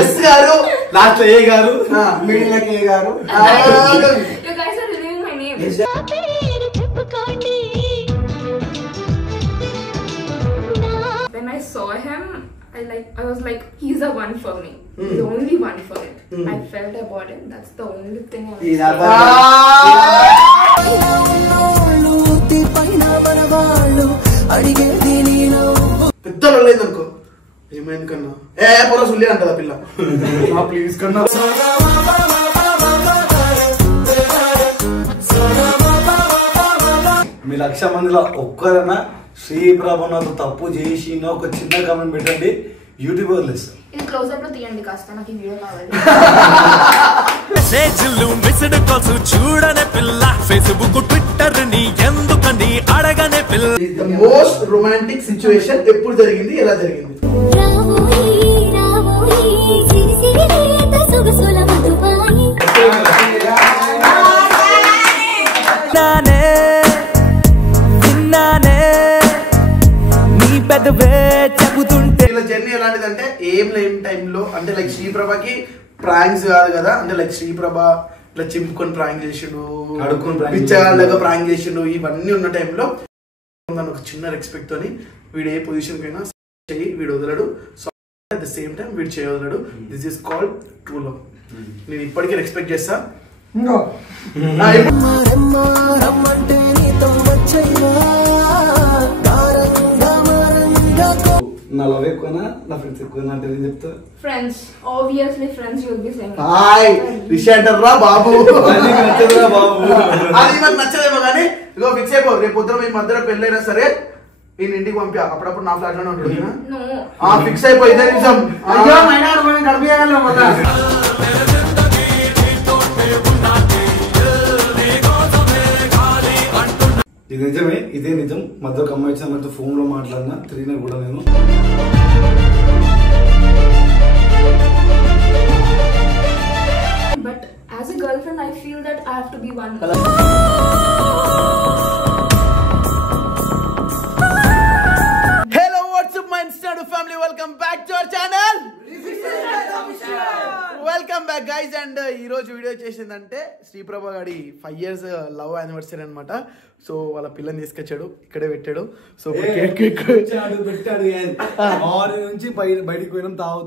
Yes గారు last ఏ గారు middle లో కే గారు. You guys are revealing my name. When I saw him, I was like, he's the one for me. He's the only one for it. I felt about him. That's the only thing I పెద్దలు లేదనుకో ఏమైంది కన్నా పొర సుల్లి అంటదా పిల్ల please కన్నా. మీ 1,00,000 మందిలో ఒక్కరైనా శ్రీప్రభనాథ్ తప్పు చేసిన ఒక చిన్న కామెంట్ పెట్టండి, యూట్యూబ్ వదిలేస్తారు. ఇది క్లోజ్ అప్ లో తీయండి కాస్త, నాకు ఈ వీడియో కావాలి. మెసేజ్లు మిస్డ్ కాల్స్ చూడనే పిల్ల, ఫేస్బుక్ ట్విట్టర్ ని ఎందుకని అడగనే పిల్ల. ది మోస్ట్ రొమాంటిక్ సిచువేషన్ ఎప్పుడు జరిగింది, ఎలా జరిగింది? ఇలా జర్నీ ఎలాంటిదంటే ఏం లేని టైంలో అంటే లైక్ శ్రీప్రభకి ప్రాంక్స్ కాదు కదా, అంటే లైక్ శ్రీప్రభ ఇట్లా చింపుకొని ప్రాంక్ చేసిండు, పిచ్చగాళ్ళగా ప్రాంక్ చేసిండు, ఇవన్నీ ఉన్న టైంలో నన్ను ఒక చిన్న రెస్పెక్ట్ తోని వీడు ఏ పొజిషన్ కైనా చెయ్యి వీడు వదలడు, so at the same time వీడు చేయ వదలడు. This is called true love. నేను ఇప్పటికీ రెస్పెక్ట్ చేస్తా. నా లవ్ ఎక్కువనా నా ఫ్రెండ్స్ ఎక్కువనా అంటే నేను చెప్తా friends, obviously friends you will be saying. Hi రిషాంటర్ రా బాబు, అది నచ్చదురా బాబు, అది నాకు నచ్చదేమో కానీ ఇగో ఫిక్స్ అయిపో. రేపు పొద్దున మీ మధ్యలో పెళ్ళైనా సరే నేను ఇంటికి పంపి అప్పుడప్పుడు నా ఫ్లాట్ లోనే ఉంటాడు. ఫిక్స్ అయిపోయి ఇదే నిజం. ఇది నిజమే, ఇదే నిజం. మధ్య ఒక అమ్మాయి వచ్చిన ఫోన్ లో మాట్లాడినా తిరిగినా కూడా నేను But as a girlfriend, I feel that I have to be one. Hello, what's up my Instagram family? Welcome back to our channel. Welcome back guys. And ఈ రోజు వీడియో చేసిందంటే శ్రీప్రభ గారి 5 years లవ్ యానివర్సరీ అనమాట. So వాళ్ళ పిల్లని తీసుకొచ్చాడు, ఇక్కడే పెట్టాడు. సో పెట్టాడు నుంచి బయటికి పోయినాం తావు.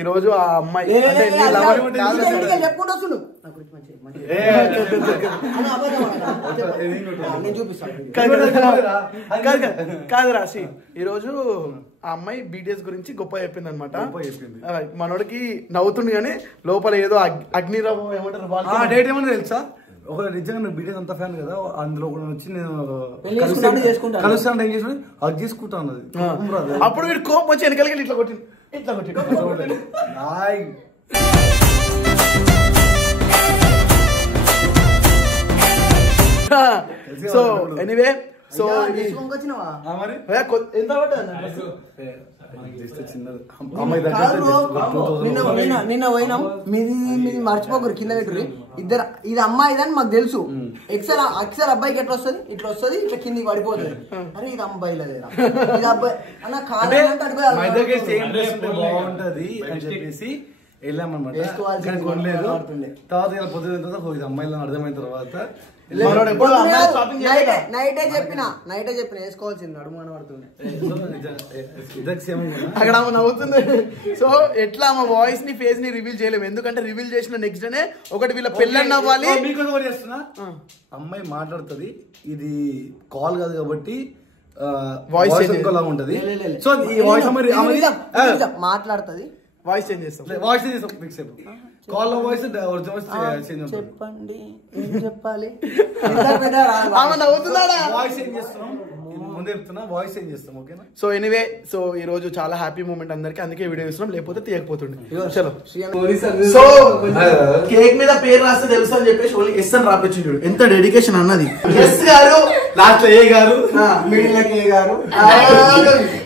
ఈ రోజు ఆ అమ్మాయి కాదు రాసి ఈ రోజు ఆ అమ్మాయి బీటీఎస్ గురించి గొప్ప చెప్పింది అనమాట. మనోడికి నవ్వుతుంది కానీ లోపల ఏదో అగ్నిరావు ఏమంటారు డేట్ ఏమన్నా తెలుసా? ఒక నిజంగా నేను బీటీఎస్ అంత ఫ్యాన్ కదా, అందులో కూడా వచ్చి నేను కలుస్తాను ఏం చేసి అది చేసుకుంటా అన్నది. అప్పుడు వీడు కోపం వచ్చి వెనకాలకి ఇట్లా కొట్టింది, ఇట్లా కొట్టింది. సో ఎనీవే, సో నిన్న పోయినాం, మీది మర్చిపోకరు కింద పెట్టుర్రి. ఇద్దరు ఇది అమ్మాయిదని మాకు తెలుసు. అక్సర్ అబ్బాయికి ఎట్లా వస్తుంది, ఇట్లా వస్తుంది, ఇట్లా కిందికి పడిపోతుంది. అరే ఇది అమ్మాయిలేదా, ఇది అబ్బాయి అన్న కాదంటే బాగుంటది అని చెప్పేసి వెళ్ళామన్నమాట. తర్వాత పొద్దున అమ్మాయిలను అర్థమైన తర్వాత నైటే చెప్పిన వేసుకోవాల్సింది నడుము కనబడుతుంది అక్కడ ఆమె నవ్వుతుంది. సో ఎట్లా ఆమె వాయిస్ ని ఫేస్ ని రివీల్ చేయలేము, ఎందుకంటే రివీల్ చేసిన నెక్స్ట్ డేనే ఒకటి వీళ్ళ పెళ్ళని అవ్వాలి. అమ్మాయి మాట్లాడుతుంది, ఇది కాల్ కాదు కాబట్టి వాయిస్ ఇంకోలా ఉంటది. సో ఈ వాయిస్ మాట్లాడుతుంది, వాయిస్ చేంజ్ చేస్తాం, వాయిస్ చేంజ్ చేస్తాం. ఫిక్స్ అయిపోయి కాల్ లో వాయిస్ చెప్పండి ఏం చెప్పాలి. వాయిస్ ఏం చేస్తున్నాం ముందే చెప్తున్నా, వాయిస్ ఏం చేస్తాం. ఓకేనా? సో ఎనీవే, సో ఈ రోజు చాలా హ్యాపీ మూమెంట్ అందరికి, అందుకే వీడియో ఇస్తున్నాం, లేకపోతే తీయకపోతుండే. చలో, సో కేక్ మీద పేరు రాస్తే తెలుసు అని చెప్పేసి ఓన్లీ ఎస్ అని రాపించిండు. ఎంత డెడికేషన్ అన్నది. ఎస్ గారు లాస్ట్ ఏ గారు మిడిల్ లో కే గారు.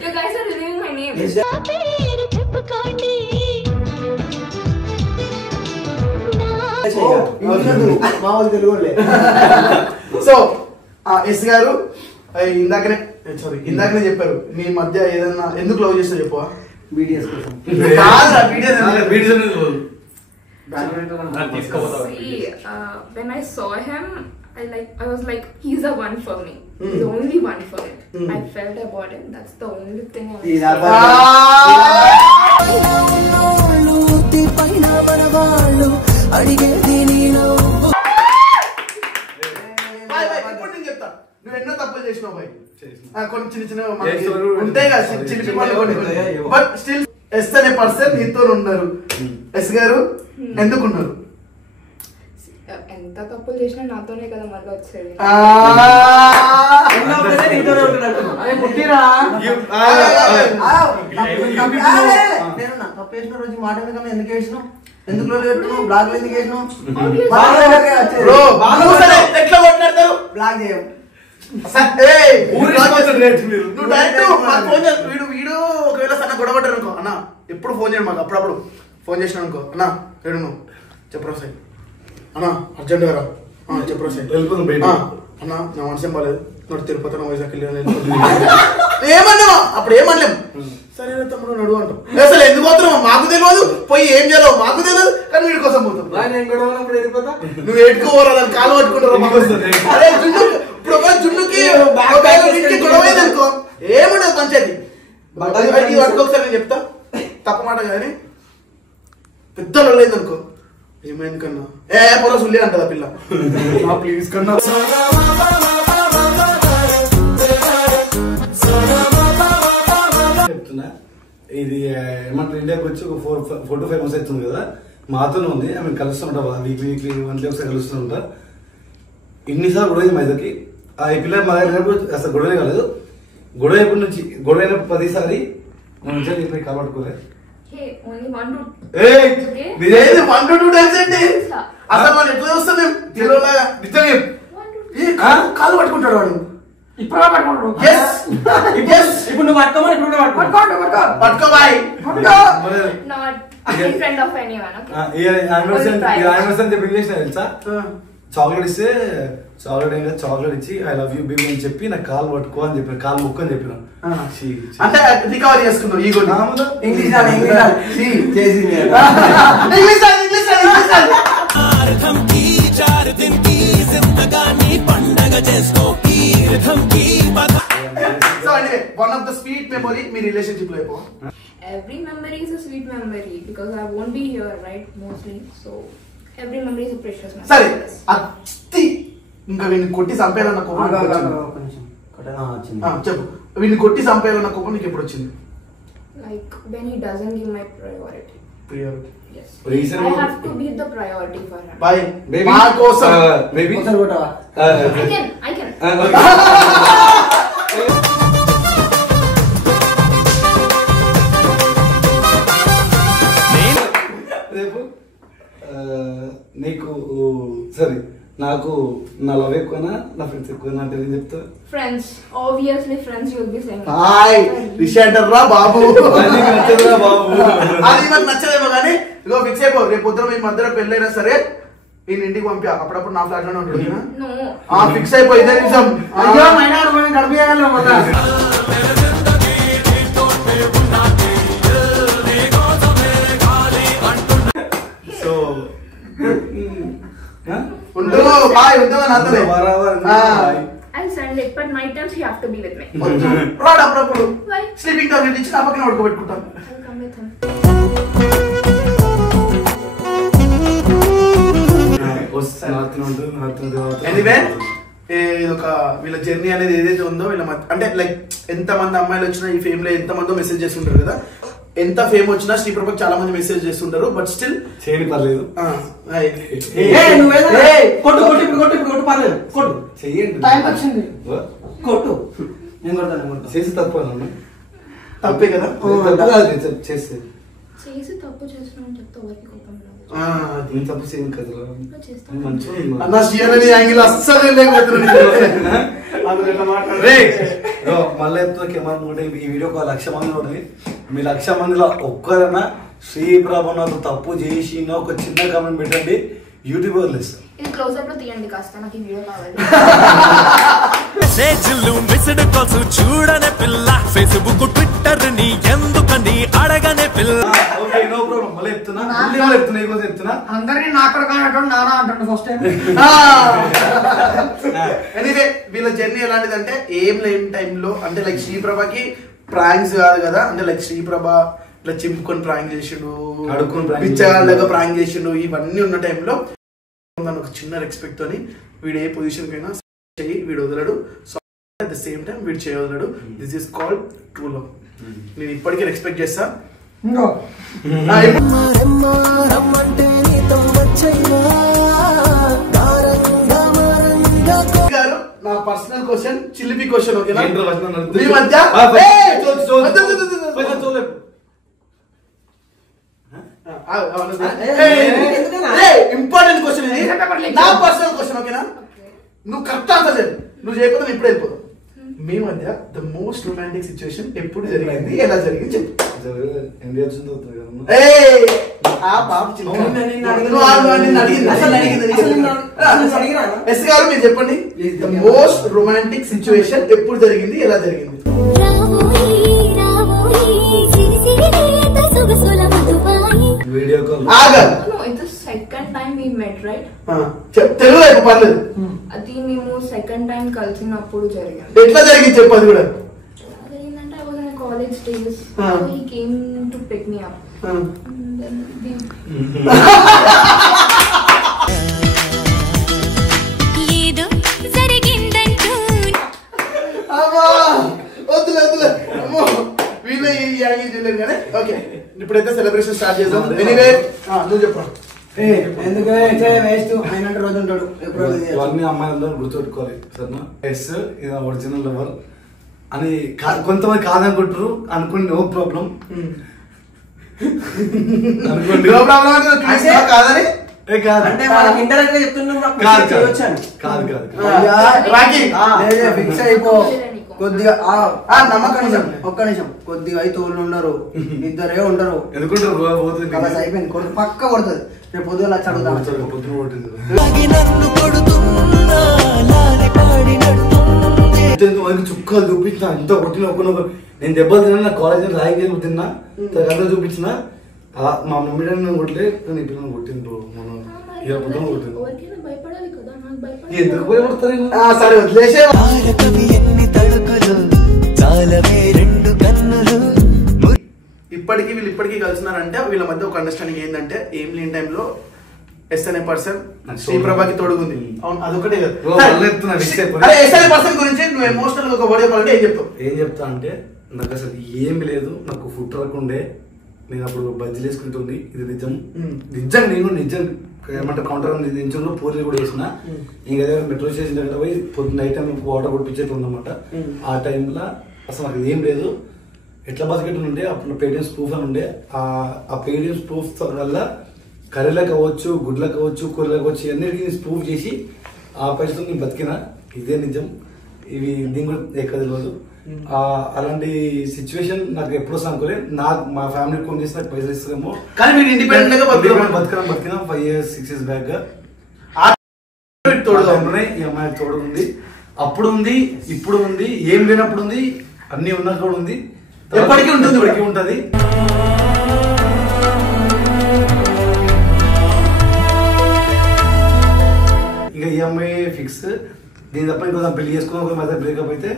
You guys are revealing my name. So S గారు ఇందాకనే చెప్పారు మీ మధ్య ఏదన్నా ఎందుకు లవ్ చేస్తా చెప్పవా? BTS కోసం. See, when I saw him, I was like, he's the one for me. He's the only one for me. I felt about him. That's the only thing I చెప్తా. నువ్వు ఎన్నో తప్పులు చేసినావు బాయ్, కొన్ని చిన్న చిన్న ఉంటాయి కదా చిన్న బట్ స్టిల్ ఎస్ అనే పర్సన్ నీతో ఉన్నారు. ఎస్ గారు ఎందుకు ఉన్నారు? ఎంత తప్పులు చేసినా నాతోనే కదా మళ్ళీ వచ్చేది. నేను తప్పు వేసిన రోజు మాట ఎందుకు వేసినావు? ఎందుకు బ్లాగ్ ఎందుకు వేసినావు? ఎట్లా కొట్లాడతారు? బ్లాగ్ చేయం. వీడు ఒకవేళ సన్న గొడవడ్డారు అనుకో అన్న, ఎప్పుడు ఫోన్ చేయడు మాకు. అప్పుడప్పుడు ఫోన్ చేసినాడు అనుకో, అన్న ఏడు నువ్వు చెప్పరా సై అన్న అర్జెంట్ గా చెప్పరా సై అన్న నా మనసేం బాగాలేదు, నడు తిరుపతి వైజాగ్ ఏమన్నా అప్పుడు ఏమనలేం. సరే తమ్ముడు నడువు అంటాం. అసలు ఎందుకు పోతున్నావు మాకు తెలియదు, పోయి ఏం చేయాలో మాకు తెలియదు, కానీ వీడి కోసం పోతాం. నువ్వు ఎట్టుకోరా దాన్ని కాలు పట్టుకుంటారు. అదే జున్ను ఇప్పుడు ఒక జున్నుకి గొడవ అనుకో ఏముండదు పంచాయతీ. ఒకసారి నేను చెప్తా, తప్ప మాట కానీ పెద్ద లేదు అనుకో, ఏమైంది కన్నా పొల సుల్లి అంటదా పిల్ల, ప్లీజ్ కన్నా చెప్తున్నా. ఇది ఏమంటారు, ఇండియాకి వచ్చి ఒక 4 to 5 months అవుతుంది కదా, మాతోనే ఉంది. ఆమె కలుస్తుంటా వీక్లీ మంత్లీ ఒకసారి కలుస్తుంటా. ఇన్నిసార్లు గొడవ మా ఇద్దరికి. ఈ పిల్ల మా దగ్గర అసలు గొడవనే కాలేదు. గొడవ ఎప్పటి నుంచి గొడవ అయినప్పుడు 10 సారి నేను కాబట్టుకోలే. అసలు మనం ఎట్లా చూస్తాం మేము కాలు పట్టుకుంటాడు వాడు. ఇప్పుడు పట్టుకుంటాడు. ఇప్పుడు నువ్వు పట్టుకోమని ఇప్పుడు పట్టుకోబాయ్. తెలుసా, చాక్లెట్ ఇస్తే చాక్లెట్ ఇచ్చి ఐ లవ్ యూ బేబీ అని చెప్పి నాకు కాలు పట్టుకో అని చెప్పిన, కాలు ముక్కు అని చెప్పిన. అంటే రికవర్ చేసుకున్నావు ఈ English one of the sweet memory me relationship లో అయిపో. Every memory is a sweet memory because I won't be here, right? Mostly, so every memory is a precious memory. సరే అత్తి ఇంకా వీడిని కొట్టి చంపేయాలన్న కోపం చెప్పు. వీడిని కొట్టి చంపేయాలన్న కోపం నీకు ఎప్పుడు వచ్చింది? Like when he doesn't give my priority. Yes. Reason I have to be the priority for him. Bye. Baby. మా కోసం baby. I can. నీకు సరే, నాకు నా లవ్ ఎక్కువనా నా ఫ్రెండ్స్ ఎక్కువనా అంటే ఏం చెప్తా? Friends, obviously friends. You'll be saying. Hi రిషాంటర్ రా బాబు. నచ్చదురా బాబు. అది నాకు నచ్చదేమో కానీ ఇగో ఫిక్స్ అయిపో. రేపు పొద్దున మీ మధ్యలో పెళ్ళైనా సరే ఈయన ఇంటికి పంపి అప్పుడప్పుడు నా ఫ్లాట్ లోనే ఉంటాడు. No. ఫిక్స్ అయిపో. ఇదే నిమిషం. అయ్యో మైనా గడిపేయాలి మళ్ళా. So I'll send it, but night times you have to be with me. రాడు అప్పుడప్పుడు Why? స్లీపింగ్ టాబ్లెట్ ఇచ్చి నా పక్కన పడుకోబెట్టుకుంటాను. I'll come with him. Anyway ఇది ఒక వీళ్ళ జర్నీ అనేది ఏదైతే ఉందో వీళ్ళ అంటే లైక్ ఎంత మంది అమ్మాయిలు వచ్చినా ఈ ఫేమ్ లో ఎంత మందో మెసేజ్ చేస్తుంటారు కదా. ఎంత ఫేమ్ వచ్చినా శ్రీప్రభకు చాలా మంది మెసేజ్ చేస్తుంటారు. బట్ స్టిల్ చేయని పర్లేదు, కొట్టు. నేను కొడతాను. చేసి తప్ప తప్పే కదా. చేస్తే చేసి తప్పు చేస్తున్నాను చెప్తా ఎవరికి కోపం రాదు. నేను తప్పు చేయను కదా. అన్న శ్రీయని యాంగిల్ అస్సలు మళ్ళీ ఈ వీడియో ఒక 1,00,000 మంది ఉంటుంది. మీ 1,00,000 మందిలో ఒక్కరైనా శ్రీప్రభ నాకు తప్పు చేసిన ఒక చిన్న కామెంట్ పెట్టండి. YouTuber less. ఇది క్లోజ్అప్ లో తీయండి కాస్త, నాకు ఈ వీడియో కావాలి. మెసేజ్లు మిస్డ్ కాల్స్ చూడనే పిల్ల, ఫేస్బుక్ ట్విట్టర్ ని ఎందుకని అడగనే పిల్ల. Okay no problem. మళ్ళీ చెప్తున్నా అందరినీ నాక్కడ కానట్టు నానా అంటాడు ఫస్ట్ టైం. ఎనీవే వీళ్ళ జర్నీ ఎలాంటిదంటే ఏం లేని టైంలో అంటే లైక్ శ్రీప్రభకి ప్రాంక్స్ కాదు కదా, అంటే లైక్ శ్రీప్రభ ఇట్లా చింపుకొని ప్రాంక్ చేసిండు, పిచ్చగాళ్ళగా ప్రాంక్ చేసిండు, ఇవన్నీ ఉన్న టైంలో నన్ను ఒక చిన్న రెస్పెక్ట్ తోని వీడు ఏ పొజిషన్ కైనా చెయ్యి వీడు వదలడు, so at the same time వీడు చేయవదలడు. This is called true love. నేను ఇప్పటికీ రెస్పెక్ట్ చేస్తా. నా పర్సనల్ క్వశ్చన్ చిలిపి క్వశ్చన్ ఓకేనా? మీ మధ్య ఇంపార్టెంట్ క్వశ్చన్ ఇది, నా పర్సనల్ క్వశ్చన్ ఓకేనా? నువ్వు కరెక్ట్ ఆన్సర్ చెప్పు, నువ్వు చేయకపోతే నేను ఇప్పుడే వెళ్ళిపోతావు. మీ మధ్య ద మోస్ట్ రొమాంటిక్ సిచ్యువేషన్ ఎప్పుడు జరిగింది, ఎలా జరిగింది చెప్పు. ఎస్ గారు మీరు చెప్పండి, ద మోస్ట్ రొమాంటిక్ సిచ్యువేషన్ ఎప్పుడు జరిగింది, ఎలా జరిగింది? Video call. Second time we met right, Telugu అయిపో పర్లేదు. అది మేము సెకండ్ టైం కలిసినప్పుడు జరిగింది. ఎట్లా జరిగింది చెప్పు అది కూడా. అదేంటంటే I was in college days, so he came to pick me up. And then we ఏదో జరిగిందంటూ వద్దులే అమ్మో వీళ్ళు ఈ యాంగిల్ చేయలేరు కానీ ఓకే ఇప్పుడైతే సెలబ్రేషన్ స్టార్ట్ చేద్దాం. ఎనీవే నువ్వు చెప్పు. ఎందుకంటే వేస్ట్ అయినట్టు రోజు ఉంటాడు ఎప్పుడు. ఇవన్నీ అమ్మాయిలందరూ గుర్తుపెట్టుకోవాలి సరేనా. ఎస్ ఇది ఒరిజినల్ లవర్ అని కొంతమంది కాదనుకుంటారు, అనుకోండి నో ప్రాబ్లం అనుకోండి. కాదని అంటే మనకి ఇండైరెక్ట్ గా చెప్తున్నాం. ఫిక్స్ అయిపో కొద్దిగా ఒక్క నిమిషం కొద్దిగా అయితే తోళ్ళు ఉండరు, ఇద్దరే ఉండరు. అయిపోయింది పక్క కొడుతుంది. రేపు పొద్దున చుక్కలు చూపించిన ఇంత కొట్టిన ఒక్క నేను దెబ్బలు తిన్నా, నా కాలేజ్ రాయి తిన్నా కథ చూపించిన మా మమ్మీ డాడీ కొట్టలే, కానీ ఈ పిల్లలు కొట్టిండ్రు. మనం ఇలా పొద్దున కొట్టిండ్రు. ఎందుకు భయపడతారు? సరే వదిలేసే. ఇప్పటికీ కలిసినారంటే వీళ్ళ మధ్య ఒక అండర్స్టాండింగ్ ఏంటంటే ఏం లేని టైంలో ఎస్ అనే పర్సన్ శ్రీప్రభకి తోడుగుంది. అవును అదొకటే కదా. ఎస్ అనే పర్సన్ గురించి నువ్వు ఎమోషనల్ గా ఒక వర్డ్ చెప్పాలంటే ఏం చెప్తావు? ఏం చెప్తా అంటే నాకు అసలు ఏమి లేదు, నాకు ఫుడ్ రాకుండే, నేను అప్పుడు బజ్జీలు వేసుకుంటుంది. ఇది నిజం నేను నిజం ఏమంటే కౌంటర్ నిజంలో పూరీలు కూడా వేసిన. ఇంకా మెట్రో స్టేషన్ దగ్గర పోయి పొద్దున్న నైట్ టైం వాటర్ కొట్టించేది ఉందన్నమాట. ఆ టైంలో అసలు నాకు ఏం లేదు, ఎట్లా బతికెట్టు ఉండే. అప్పుడు పేటిఎం ప్రూఫ్ అని ఉండే. ఆ పేటిఎం ప్రూఫ్ వల్ల కర్రీలకు అవ్వచ్చు, గుడ్లకు అవ్వచ్చు, కూరలకు అవ్వచ్చు, అన్నిటికీ ప్రూఫ్ చేసి ఆ పైసలు నేను బతికినా. ఇదే నిజం. ఇవి దీని కూడా ఎక్కడ తెలియదు. అలాంటి సిచ్యువేషన్ నాకు ఎప్పుడు వస్తా అనుకోలే. నాకు మా ఫ్యామిలీ ఫోన్ చేసి నాకు పైసలు ఇస్తారేమో, కానీ మీరు ఇండిపెండెంట్ గా బతికినా 5 years 6 years బ్యాక్ గా ఈ అమ్మాయి తోడు ఉంది. అప్పుడు ఉంది, ఇప్పుడు ఉంది, ఏం లేనప్పుడు ఉంది, అన్ని ఉన్నా కూడా ఉంది, ఎప్పటికీ ఉంటుంది, ఇప్పటికీ ఉంటది. ఇంకా ఈ అమ్మాయి ఫిక్స్. దీని తప్ప ఇంకో పెళ్లి చేసుకున్నా ఒక మధ్య బ్రేకప్ అయితే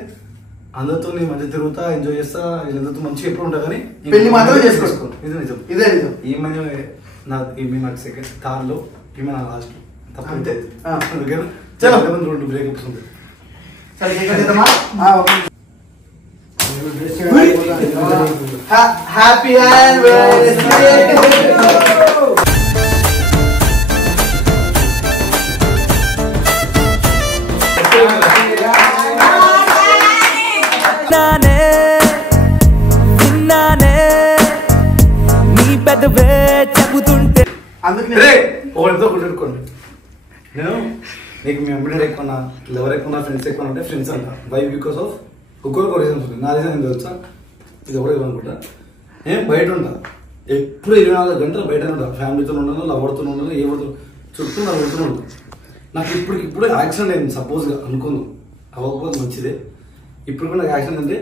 అందరితో నేను మధ్య తిరుగుతా, ఎంజాయ్ చేస్తా, వీళ్ళందరితో మంచిగా ఎప్పుడు ఉంటా, కానీ పెళ్లి మాత్రం చేసుకో. ఇది నిజం, ఇదే నిజం. ఈమె నాకు సెకండ్, థర్డ్ లో ఈమె నా లాస్ట్. తప్పంతే. చలో 2 బ్రేకప్స్ ఉంటాయి. Happy anniversary. చెబుతుంటే అందుకనే ఒకరితో గుర్తుపెట్టుకోండి. నేను నీకు మీ అమ్మ ఎక్కువ, ఎవరు ఎక్కువ, ఫ్రెండ్స్ ఎక్కువ అంటే ఫ్రెండ్స్ అంట. వై బికాస్ ఆఫ్ ఒక్కొక్క రీజన్స్ ఉంటుంది. నా రీజన్ ఏం తెలుసా, ఇది ఒకటే అనుకుంటా. నేను బయట ఉంటా ఎప్పుడు 24 గంటలు బయట ఉంటా. ఫ్యామిలీతో ఉండను, లవర్తో ఉండను, ఎవరితో చుట్టూ నవ్వుతున్నాడు. నాకు ఇప్పుడు యాక్సిడెంట్ అయింది సపోజ్ గా అనుకోను, అవ్వకపోతే మంచిదే. ఇప్పుడు కూడా నాకు యాక్సిడెంట్ అంటే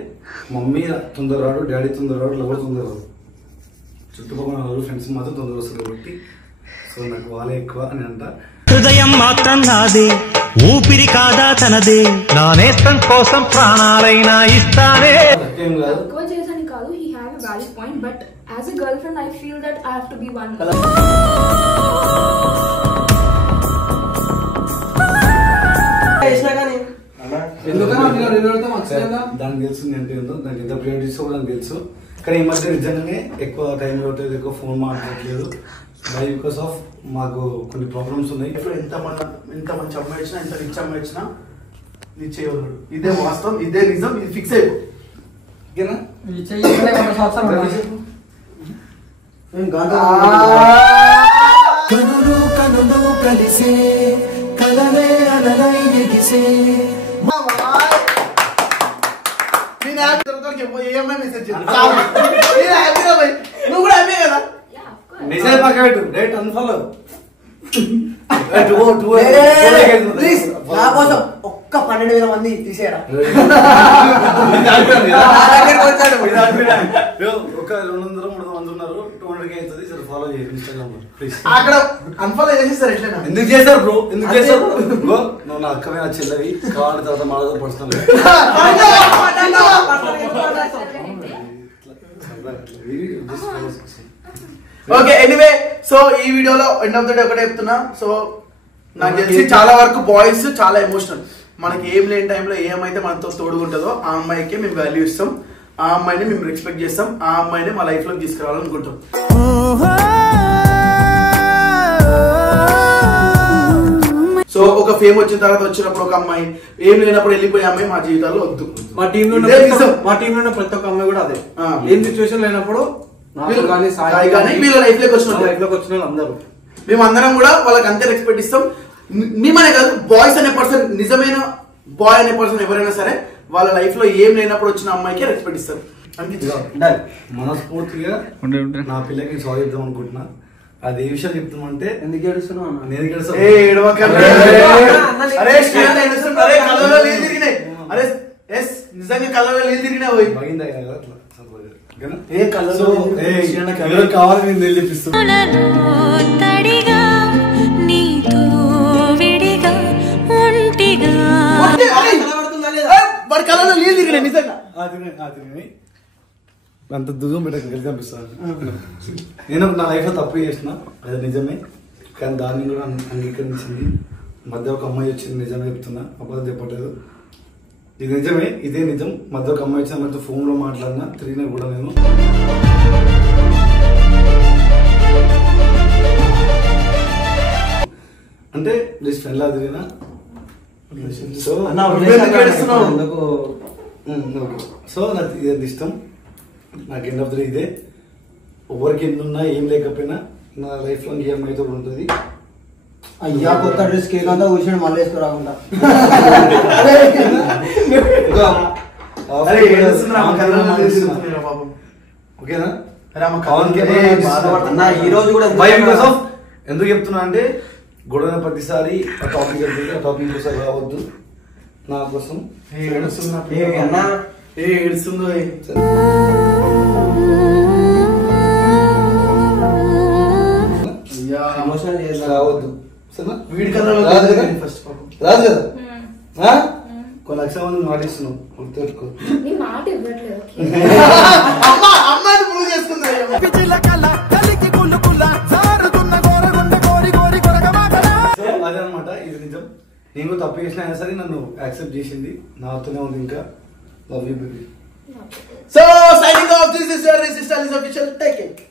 మమ్మీ తొందర రాడు, డాడీ తొందర రాడు, లవర్ తొందర రాడు, చుట్టుపక్కల వాళ్ళు ఫ్రెండ్స్ మాత్రం తొందర వస్తారు కాబట్టి సో నాకు వాళ్ళే ఎక్కువ అని అంట. హృదయం మాత్రం నాదే, ఊపిరి కాదా తనదే, నా నేస్తం కోసం ప్రాణాలైనా ఇస్తానే. ఏం కాదు ఎక్కువ చేసాను కాదు, he had a valid point, but as a girlfriend I feel that I have to be one. దానికి తెలుసు అంటే ఏంటో, దానికి ఎంత ప్రియారిటీస్ కూడా నాకు తెలుసు. కానీ ఈ మధ్య నిజంగానే ఎక్కువ టైం ఇవ్వట్లేదు, ఎక్కువ ఫోన్ మాట్లాడట్లేదు. బై బికాస్ ఆఫ్ మాకు కొన్ని ప్రాబ్లమ్స్ ఉన్నాయి. ఇప్పుడు ఎంత మంచి అమ్మాయి వచ్చినా, ఎంత రిచ్ అమ్మాయి వచ్చినా నీ చేయవద్దు. ఇదే వాస్తవం, ఇదే నిజం, ఇది ఫిక్స్ అయిపో. ఓకేనా? కనులు కనులు కలిసే కలలే అలలై ఎగిసే. నువ్వు కూడా హ్యాపీ కదా? Yeah, of course. మెసేజ్ పక్క పెట్టు, డైరెక్ట్ అన్ఫాలో. ప్లీజ్ నా కోసం ఒక్క 12,000 మంది తీసేయరా. ఒక 200-300 మంది ఉన్నారు, 200K అవుతుంది. సరే ఫాలో చేయండి ఇన్స్టాగ్రామ్ లో ప్లీజ్. అక్కడ అన్ఫాలో చేసేస్తారు ఎట్లైనా. ఎందుకు చేశారు బ్రో, ఎందుకు చేశారు బ్రో? నువ్వు నా అక్కమే, నా చెల్లవి, కావాలని తర్వాత మాట్లాడదు పర్సనల్. ఓకే ఎనీవే, సో ఈ వీడియోలో ఎండ్ ఆఫ్ ద డే ఒకటే చెప్తున్నా. సో నాకు తెలిసి చాలా వరకు బాయ్స్ చాలా ఎమోషనల్. మనకి ఏం లేని టైంలో ఏమైతే మనతో తోడుకుంటుందో ఆ అమ్మాయికి మేము వాల్యూ ఇస్తాం, ఆ అమ్మాయిని మేము రెస్పెక్ట్ చేస్తాం, ఆ అమ్మాయిని మా లైఫ్ లోకి తీసుకురావాలనుకుంటాం. సో ఒక ఫేమ్ వచ్చిన తర్వాత వచ్చినప్పుడు ఒక అమ్మాయి, ఏం లేనప్పుడు వెళ్ళిపోయే అమ్మాయి మా జీవితాల్లో వద్దు. మా టీమ్ లో ప్రతి ఒక్క అమ్మాయి కూడా అదే. ఏం సిచ్యువేషన్ లేనప్పుడు వీళ్ళ లైఫ్ లోకి వచ్చిన అందరూ మేమందరం కూడా వాళ్ళకి అంతే రెస్పెక్ట్ ఇస్తాం. మేమనే కాదు, బాయ్స్ అనే పర్సన్, నిజమైన బాయ్ అనే పర్సన్ ఎవరైనా సరే వాళ్ళ లైఫ్ లో ఏం లేనప్పుడు వచ్చిన అమ్మాయికి రెస్పెక్ట్ ఇస్తారు. మనస్ఫూర్తిగా నా పిల్లకి సారీ చెప్దాం అనుకుంటున్నా. అది ఏ విషయం చెప్తామంటే, ఎందుకు ఏడుస్తున్నావు అన్న? నేను ఇక్కడ నిజంగా కళ్ళలో నీళ్ళు తిరిగినాయి. కావాలి నేను తెలియ చెప్పిస్తాను. తడిగా నీతో విడిగా ఒంటిగా వాడి కళ్ళలో నీళ్ళు తిరిగినాయి నిజంగా. అంత దూరం పెట్టక కలిసి పంపిస్తాను. నేను నా లైఫ్ లో తప్పు చేసిన, అది నిజమే. కానీ దాన్ని కూడా అంగీకరించింది. మధ్య ఒక అమ్మాయి వచ్చింది, నిజమే చెప్తున్నా, అబద్ధం చెప్పట్లేదు. ఇది నిజమే, ఇదే నిజం. మధ్య ఒక అమ్మాయి వచ్చిన మధ్య ఫోన్ లో మాట్లాడినా, తిరిగినా కూడా నేను అంటే జస్ట్ ఫ్రెండ్ లా తిరిగినా. సో నాకు ఇది ఇష్టం. నాకు ఎండ్ ఆఫ్ ద డే ఇదే. ఎవరికి ఎన్నున్నా ఏం లేకపోయినా నా లైఫ్ లో ఏం అయితే ఉంటుంది. అయ్యా కొత్త డ్రెస్ కేక్ అంతా కూర్చొని మళ్ళీ వేసుకురాకుండా ఓకేనా? ఈ రోజు కూడా ఎందుకు చెప్తున్నా అంటే, గొడవ ప్రతిసారి ఆ టాపిక్ వెళ్తుంది, ఆ టాపిక్ కోసం రావద్దు. నా కోసం ఏడుస్తుందో రావద్దు. వీడి కన్నా రాదు కదా, ఫస్ట్ రాదు కదా. కొన్ని లక్షల మంది మాటిస్తున్నావు, గుర్తుపెట్టుకో. నీ మాట ఇవ్వట్లేదు. అమ్మాయిని ప్రూవ్ చేసుకుంది. అదే అనమాట, ఇది నిజం. నేను తప్పు చేసినా సరే నన్ను యాక్సెప్ట్ చేసింది, నాతోనే ఉంది. ఇంకా love you baby. So signing off, this is your sister is official. Take it.